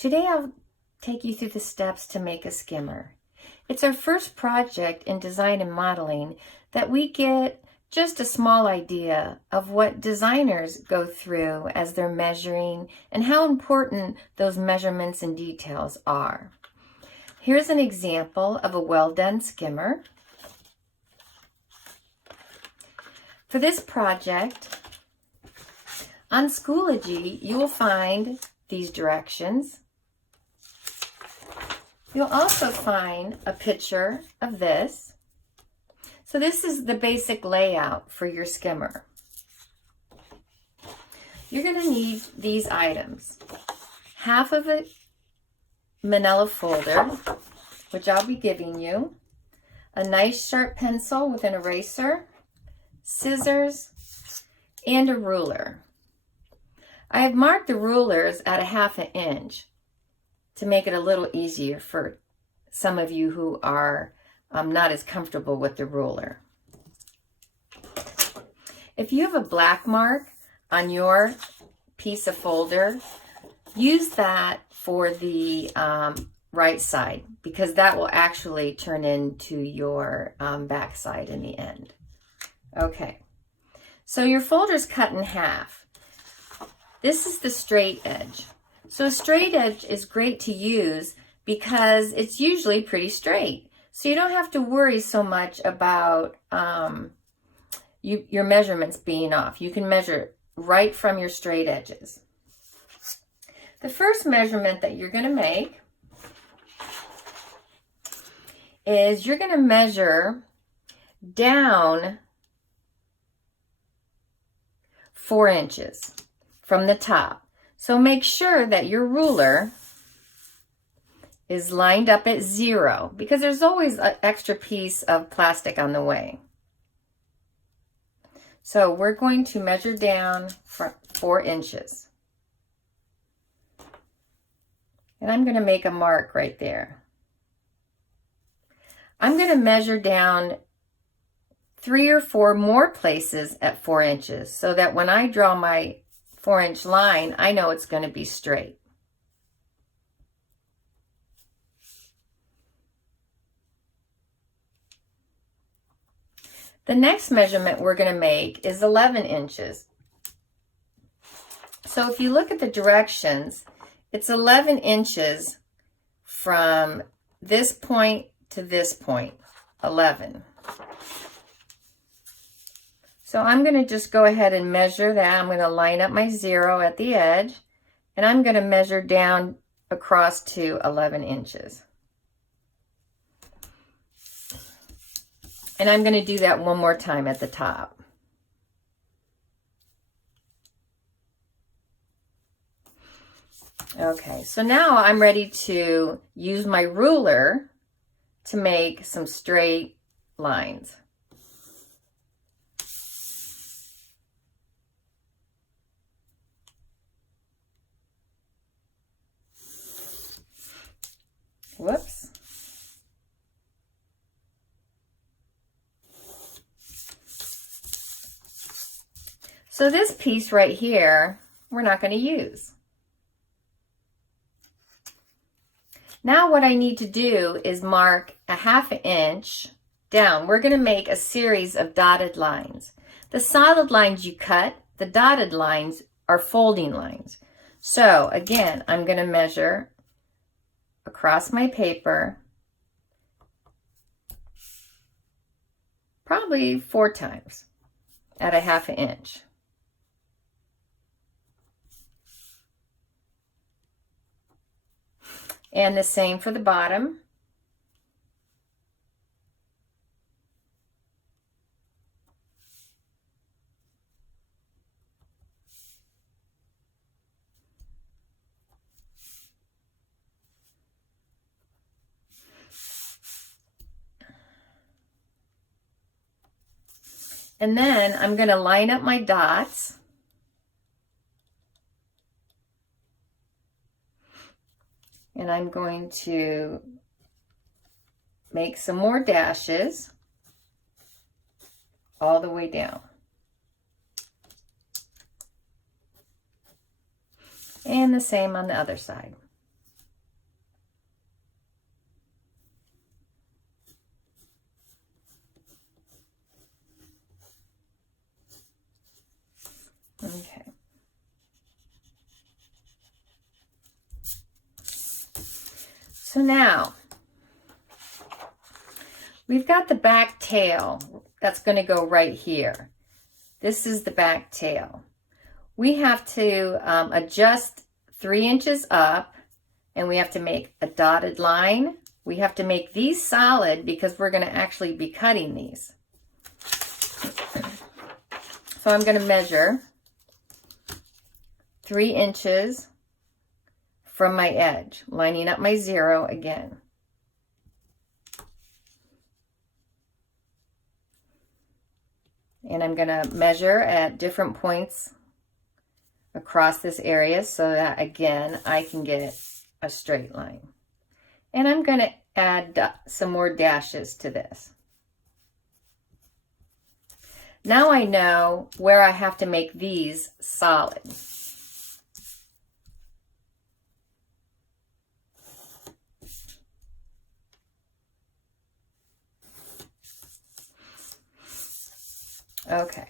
Today I'll take you through the steps to make a skimmer. It's our first project in design and modeling that we get just a small idea of what designers go through as they're measuring and how important those measurements and details are. Here's an example of a well-done skimmer. For this project, on Schoology, you will find these directions. You'll also find a picture of this. So this is the basic layout for your skimmer. You're going to need these items. Half of a manila folder, which I'll be giving you, a nice sharp pencil with an eraser, scissors, and a ruler. I have marked the rulers at 1/2 inch to make it a little easier for some of you who are not as comfortable with the ruler. If you have a black mark on your piece of folder, use that for the right side, because that will actually turn into your back side in the end. Okay, so your folder's cut in half. This is the straight edge. So a straight edge is great to use because it's usually pretty straight. So you don't have to worry so much about your measurements being off. You can measure right from your straight edges. The first measurement that you're going to make is you're going to measure down 4 inches from the top. So make sure that your ruler is lined up at 0, because there's always an extra piece of plastic on the way. So we're going to measure down 4 inches. And I'm going to make a mark right there. I'm going to measure down 3 or 4 more places at 4 inches so that when I draw my 4-inch line, I know it's going to be straight. The next measurement we're going to make is 11 inches. So if you look at the directions, it's 11 inches from this point to this point, 11. So I'm going to just go ahead and measure that. I'm going to line up my 0 at the edge, and I'm going to measure down across to 11 inches. And I'm going to do that one more time at the top. Okay, so now I'm ready to use my ruler to make some straight lines. Whoops. So this piece right here, we're not going to use. Now what I need to do is mark 1/2 inch down. We're going to make a series of dotted lines. The solid lines you cut, the dotted lines are folding lines. So again, I'm going to measure across my paper probably 4 times at 1/2 inch. And the same for the bottom. And then I'm going to line up my dots. And I'm going to make some more dashes all the way down. And the same on the other side. So now, we've got the back tail that's going to go right here. This is the back tail. We have to adjust 3 inches up, and we have to make a dotted line. We have to make these solid because we're going to actually be cutting these. So I'm going to measure 3 inches from my edge, lining up my 0 again. And I'm going to measure at different points across this area so that, again, I can get a straight line. And I'm going to add some more dashes to this. Now I know where I have to make these solid. Okay.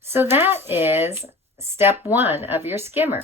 So that is step 1 of your skimmer.